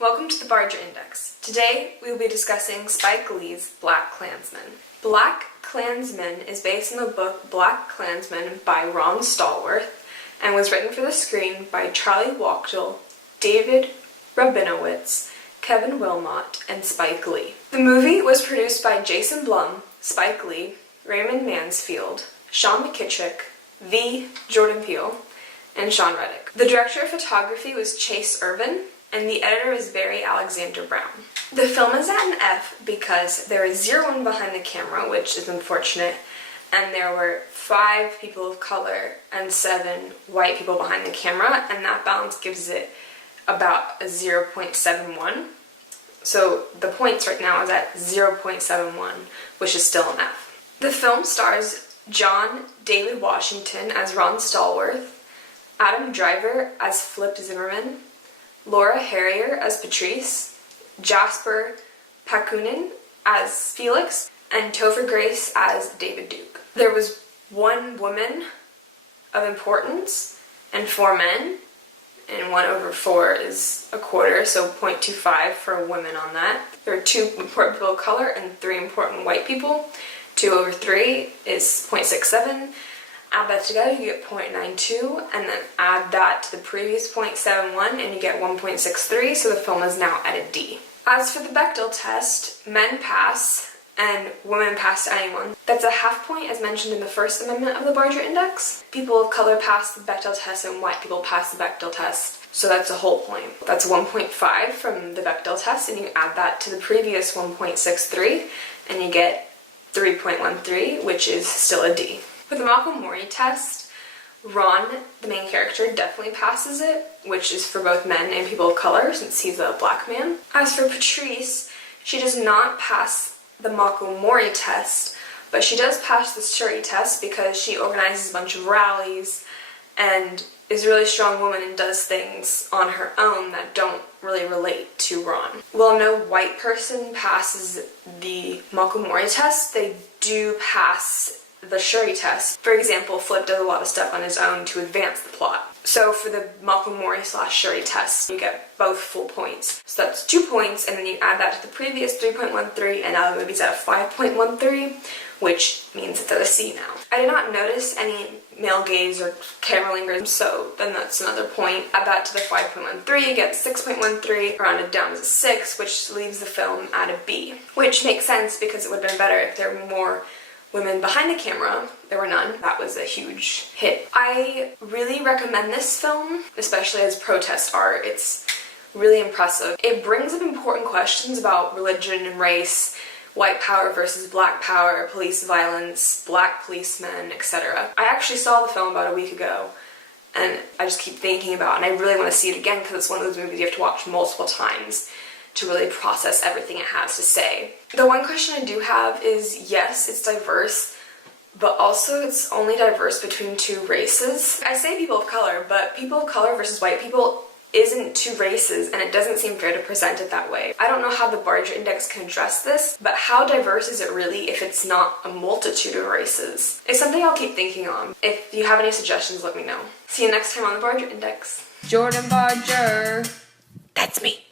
Welcome to the Barger Index. Today we will be discussing Spike Lee's BlacKkKlansman. BlacKkKlansman is based on the book BlacKkKlansman by Ron Stallworth and was written for the screen by Charlie Wachtel, David Rabinowitz, Kevin Wilmot, and Spike Lee. The movie was produced by Jason Blum, Spike Lee, Raymond Mansfield, Sean McKittrick, Jordan Peele, and Sean Reddick. The director of photography was Chase Irvin, and the editor is Barry Alexander Brown. The film is at an F because there is 0 behind the camera, which is unfortunate, and there were 5 people of color and 7 white people behind the camera, and that balance gives it about a 0.71. So the points right now is at 0.71, which is still an F. The film stars John David Washington as Ron Stallworth, Adam Driver as Flip Zimmerman, Laura Harrier as Patrice, Jasper Pakunin as Felix, and Topher Grace as David Duke. There was 1 woman of importance and 4 men, and 1 over 4 is a quarter, so 0.25 for women on that. There are 2 important people of color and 3 important white people. 2 over 3 is 0.67. Add that together, you get 0.92, and then add that to the previous 0.71, and you get 1.63, so the film is now at a D. As for the Bechdel test, men pass, and women pass to anyone. That's a half point, as mentioned in the first amendment of the Barger Index. People of color pass the Bechdel test, and white people pass the Bechdel test, so that's a whole point. That's 1.5 from the Bechdel test, and you add that to the previous 1.63, and you get 3.13, which is still a D. For the Malcolm-Murray test, Ron, the main character, definitely passes it, which is for both men and people of color since he's a black man. As for Patrice, she does not pass the Malcolm-Murray test, but she does pass the Surrey test because she organizes a bunch of rallies and is a really strong woman and does things on her own that don't really relate to Ron. While no white person passes the Malcolm-Murray test, they do pass the Surrey test. For example, Flip does a lot of stuff on his own to advance the plot. So for the Malcolm-Murray/Surrey test, you get both full points. So that's 2 points, and then you add that to the previous 3.13, and now the movie's at a 5.13, which means it's at a C now. I did not notice any male gaze or camera lingers, so then that's another point. Add that to the 5.13, you get 6.13, rounded down to 6, which leaves the film at a B. Which makes sense because it would have been better if there were more women behind the camera. There were none. That was a huge hit. I really recommend this film, especially as protest art. It's really impressive. It brings up important questions about religion and race, white power versus black power, police violence, black policemen, etc. I actually saw the film about a week ago, and I just keep thinking about it, and I really want to see it again because it's one of those movies you have to watch multiple times to really process everything it has to say. The one question I do have is, yes, it's diverse, but also it's only diverse between 2 races. I say people of color, but people of color versus white people isn't 2 races, and it doesn't seem fair to present it that way. I don't know how the Barger Index can address this, but how diverse is it really if it's not a multitude of races? It's something I'll keep thinking on. If you have any suggestions, let me know. See you next time on the Barger Index. Jordan Barger. That's me.